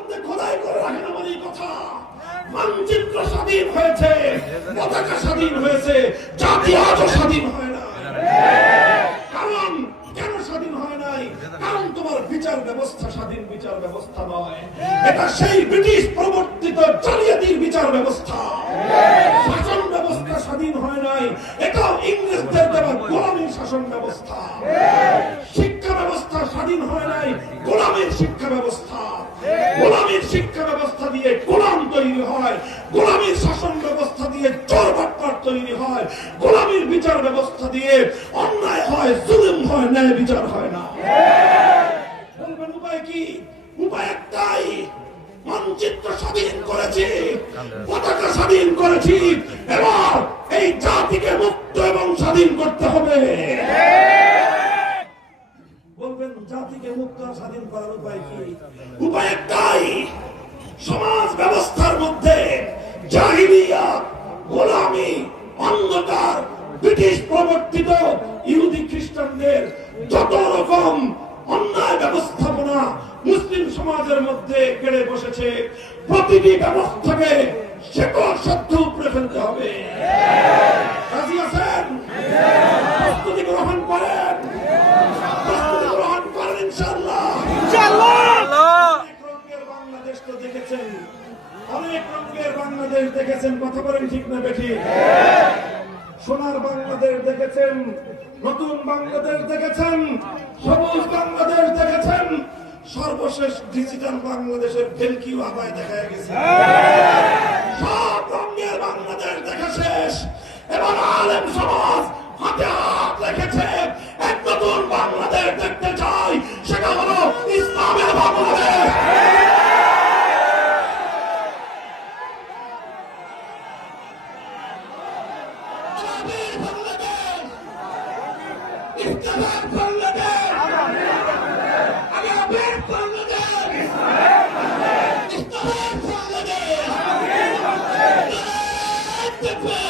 মধ্যে খোদাই করে রাখেন আমার এই কথা। মানচিত্র স্বাধীন হয়েছে, পতাকা স্বাধীন হয়েছে, জাতি আজও স্বাধীন হয় না। কারণ কেন স্বাধীন হয় নাই? কারণ তোমার বিচার ব্যবস্থা স্বাধীন বিচার ব্যবস্থা নয়, এটা সেই ব্রিটিশ প্রবর্তিত জালিয়াতির বিচার ব্যবস্থা। শাসন ব্যবস্থা স্বাধীন হয় নাই, এটা ইংরেজদের দেওয়া গোলামীর শাসন ব্যবস্থা। শিক্ষা ব্যবস্থা স্বাধীন হয় নাই, গোলামীর শিক্ষা ব্যবস্থা। গোলামীর শিক্ষা ব্যবস্থা দিয়ে গোলাম তৈরি হয়, গোলামীর শাসন ব্যবস্থা দিয়ে চোর বাটপার তৈরি হয়, গোলামীর বিচার ব্যবস্থা দিয়ে অন্যায় হয়, জুলুম হয়, ন্যায় বিচার হয় না। বলবেন উপায় কি? উপায় একটাই, মানচিত্র স্বাধীন করেছি, পতাকা স্বাধীন করেছি, এবার এই জাতিকে মুক্ত এবং স্বাধীন করতে হবে। বলবেন জাতিকে মুক্ত স্বাধীন করার উপায় কি? উপায় একটাই, সমাজ ব্যবস্থার মধ্যে জাহিলিয়াত, গোলামি, অন্ধকার, ব্রিটিশ প্রবর্তিত ইহুদি খ্রিস্টানদের যত রকম অন্যায় ব্যবস্থাপনা মুসলিম সমাজের মধ্যে কেড়ে বসেছে, প্রতিটি ব্যবস্থাকে শেকড় সত্য উপরে ফেলতে হবে। রাজি আছেন? প্রস্তুতি গ্রহণ করেন, প্রস্তুতি গ্রহণ করেন ইনশাআল্লাহ। অনেক রঙের বাংলাদেশ তো দেখেছেন, অনেক রঙের বাংলাদেশ দেখেছেন, কথা বলেন ঠিক না বেঠিক? সোনার বাংলাদেশ দেখেছেন, নতুন বাংলাদেশ দেখেছেন, সবুজ বাংলাদেশ দেখেছেন, সর্বশেষ ডিজিটাল বাংলাদেশের ভেলকিও আবায় দেখা গেছে। সব রঙের বাংলাদেশ দেখা শেষ, এবার আলেম সমাজ হাতে হাত রেখেছে, এক নতুন বাংলাদেশ দেখতে চাই, সেটা হলো ইসলামের বাংলাদেশ। Bangladesh!